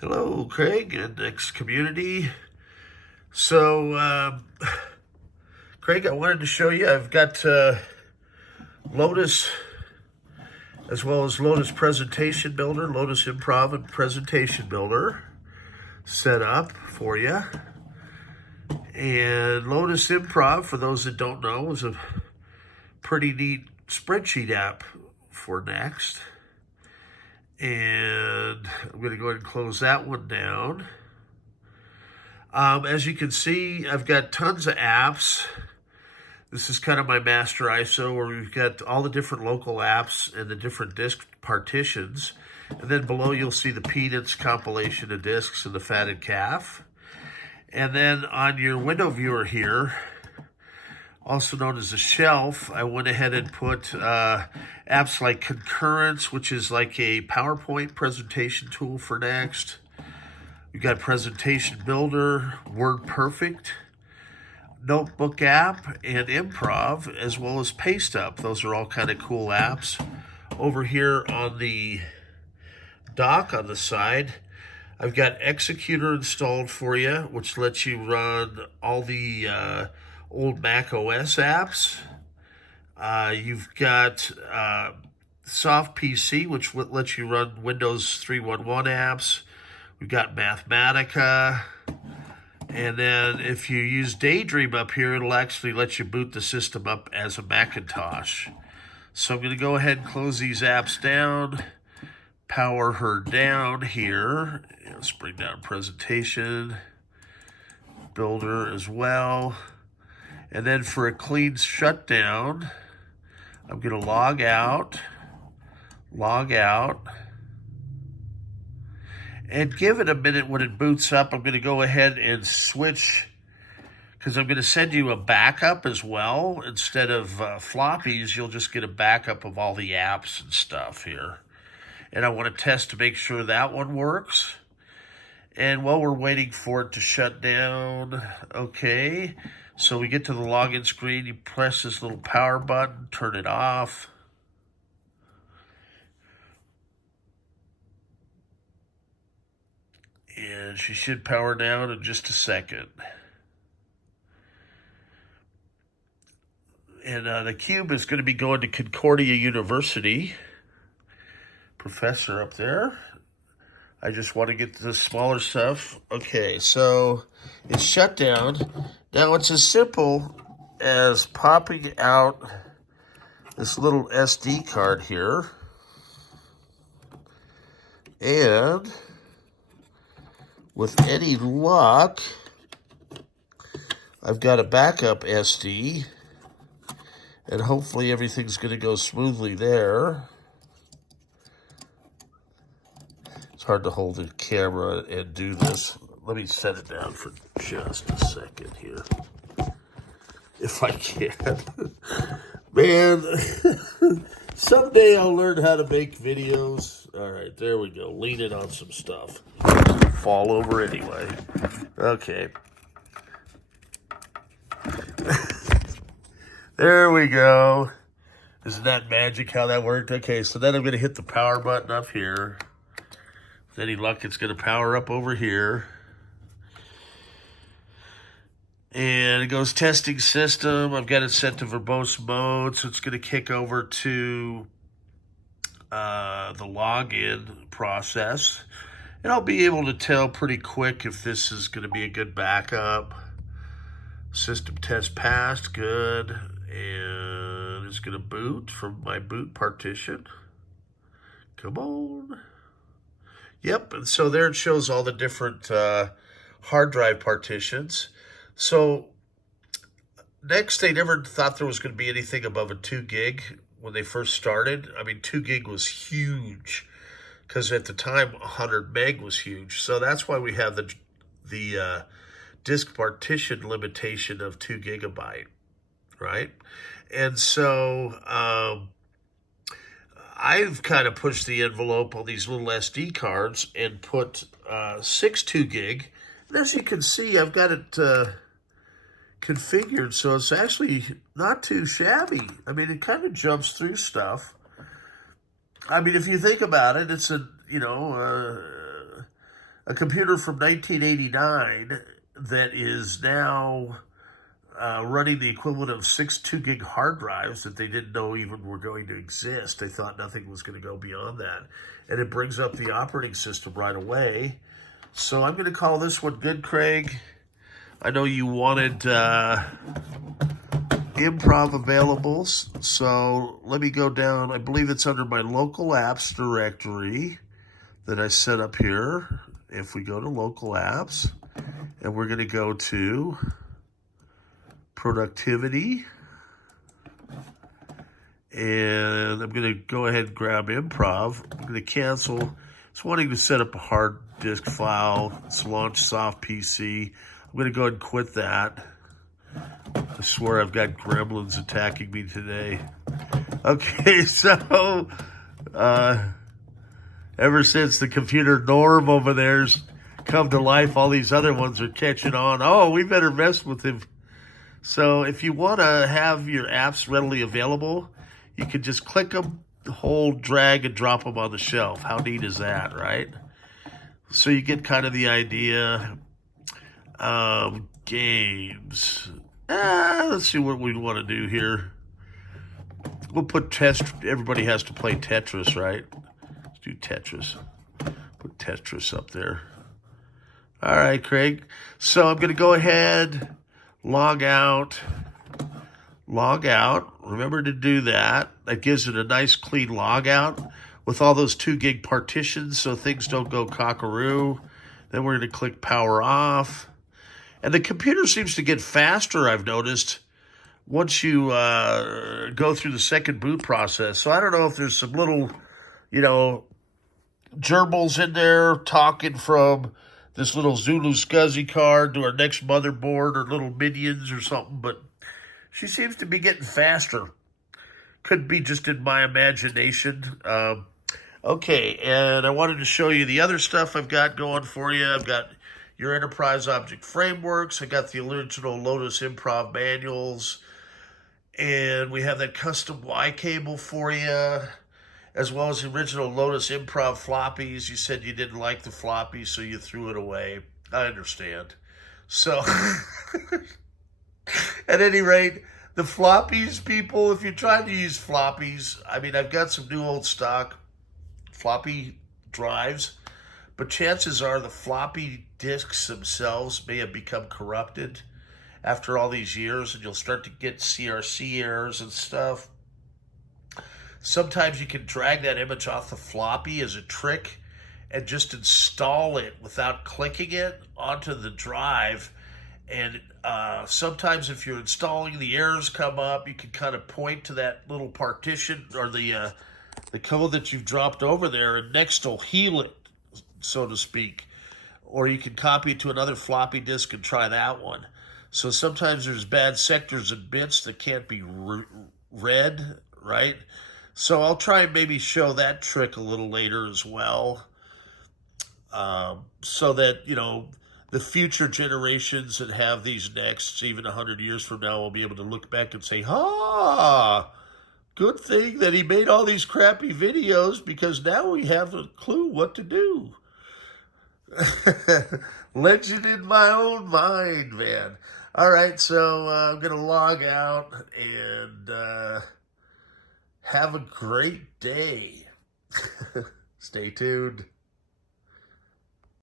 Hello, Craig and NeXT community. So, Craig, I wanted to show you, I've got Lotus as well as Lotus Presentation Builder, Lotus Improv and Presentation Builder set up for you. And Lotus Improv, for those that don't know, is a pretty neat spreadsheet app for NeXT. And I'm going to go ahead and close that one down. As you can see, I've got tons of apps. This is kind of my master ISO where we've got all the different local apps and the different disk partitions. And then below you'll see the Peanuts compilation of disks and the Fatted Calf. And then on your window viewer here, also known as a shelf, I went ahead and put apps like Concurrence, which is like a PowerPoint presentation tool for NeXT. We've got Presentation Builder, WordPerfect, Notebook app, and Improv, as well as Paste Up. Those are all kind of cool apps. Over here on the dock on the side, I've got Executor installed for you, which lets you run all the old Mac OS apps. You've got Soft PC, which lets you run Windows 3.1 apps. We've got Mathematica. And then if you use Daydream up here, it'll actually let you boot the system up as a Macintosh. So I'm going to go ahead and close these apps down, power her down here. Let's bring down Presentation Builder as well. And then for a clean shutdown, I'm going to log out, and give it a minute when it boots up. I'm going to go ahead and switch, because I'm going to send you a backup as well. Instead of floppies, you'll just get a backup of all the apps and stuff here. And I want to test to make sure that one works. And while we're waiting for it to shut down, okay. So we get to the login screen, you press this little power button, turn it off. And she should power down in just a second. And the cube is going to be going to Concordia University. Professor up there. I just want to get to the smaller stuff. Okay, so it's shut down. Now it's as simple as popping out this little SD card here. And with any luck, I've got a backup SD. And hopefully everything's going to go smoothly there. It's hard to hold the camera and do this. Let me set it down for just a second here, if I can. Man, someday I'll learn how to make videos. All right, there we go. Lean it on some stuff. Fall over anyway. Okay. There we go. Isn't that magic how that worked? Okay, so then I'm going to hit the power button up here. With any luck, it's going to power up over here. And it goes testing system. I've got it set to verbose mode, so it's going to kick over to the login process. And I'll be able to tell pretty quick if this is going to be a good backup. System test passed, good. And it's going to boot from my boot partition. Come on. Yep, and so there it shows all the different hard drive partitions. So NeXT, they never thought there was going to be anything above a 2 gig when they first started. I mean, 2 gig was huge because at the time 100 meg was huge. So that's why we have the disk partition limitation of 2 gigabyte, right? And so I've kind of pushed the envelope on these little SD cards and put 6 2 gig. And as you can see, I've got it configured, so it's actually not too shabby. I mean, it kind of jumps through stuff. I mean, if you think about it, it's a a computer from 1989 that is now running the equivalent of 6 2-gig hard drives that they didn't know even were going to exist. They thought nothing was going to go beyond that. And it brings up the operating system right away. So I'm going to call this one good, Cragg. I know you wanted Improv available, so let me go down. I believe it's under my local apps directory that I set up here. If we go to local apps, and we're going to go to productivity, and I'm going to go ahead and grab Improv. I'm going to cancel. It's wanting to set up a hard disk file. It's launch soft PC. I'm going to go ahead and quit that. I swear I've got gremlins attacking me today. Okay, so ever since the computer Norm over there's come to life, all these other ones are catching on. Oh, we better mess with him. So if you want to have your apps readily available, you can just click them, hold, drag, and drop them on the shelf. How neat is that, right? So you get kind of the idea. Games. Let's see what we want to do here. We'll put test. Everybody has to play Tetris, right? Let's do Tetris. Put Tetris up there. All right, Cragg. So I'm going to go ahead, log out. Remember to do that. That gives it a nice clean logout with all those 2-gig partitions so things don't go cockaroo. Then we're going to click power off. And the computer seems to get faster, I've noticed, once you go through the second boot process. So I don't know if there's some little, gerbils in there talking from this little Zulu SCSI card to our next motherboard or little minions or something, but she seems to be getting faster. Could be just in my imagination. Okay, and I wanted to show you the other stuff I've got going for you. I've got your enterprise object frameworks. I got the original Lotus Improv manuals. And we have that custom Y cable for you, as well as the original Lotus Improv floppies. You said you didn't like the floppies, so you threw it away. I understand. So, at any rate, the floppies, people, if you're trying to use floppies, I've got some new old stock floppy drives, but chances are the floppy disks themselves may have become corrupted after all these years, and you'll start to get CRC errors and stuff. Sometimes you can drag that image off the floppy as a trick and just install it without clicking it onto the drive. And sometimes if you're installing, the errors come up. You can kind of point to that little partition or the code that you've dropped over there, and NeXT will heal it, so to speak. Or you can copy it to another floppy disk and try that one. So sometimes there's bad sectors and bits that can't be read, right? So I'll try and maybe show that trick a little later as well, so that, the future generations that have these NeXTs, even 100 years from now, will be able to look back and say, good thing that he made all these crappy videos, because now we have a clue what to do. Legend in my own mind, man. All right, so I'm going to log out and have a great day. Stay tuned.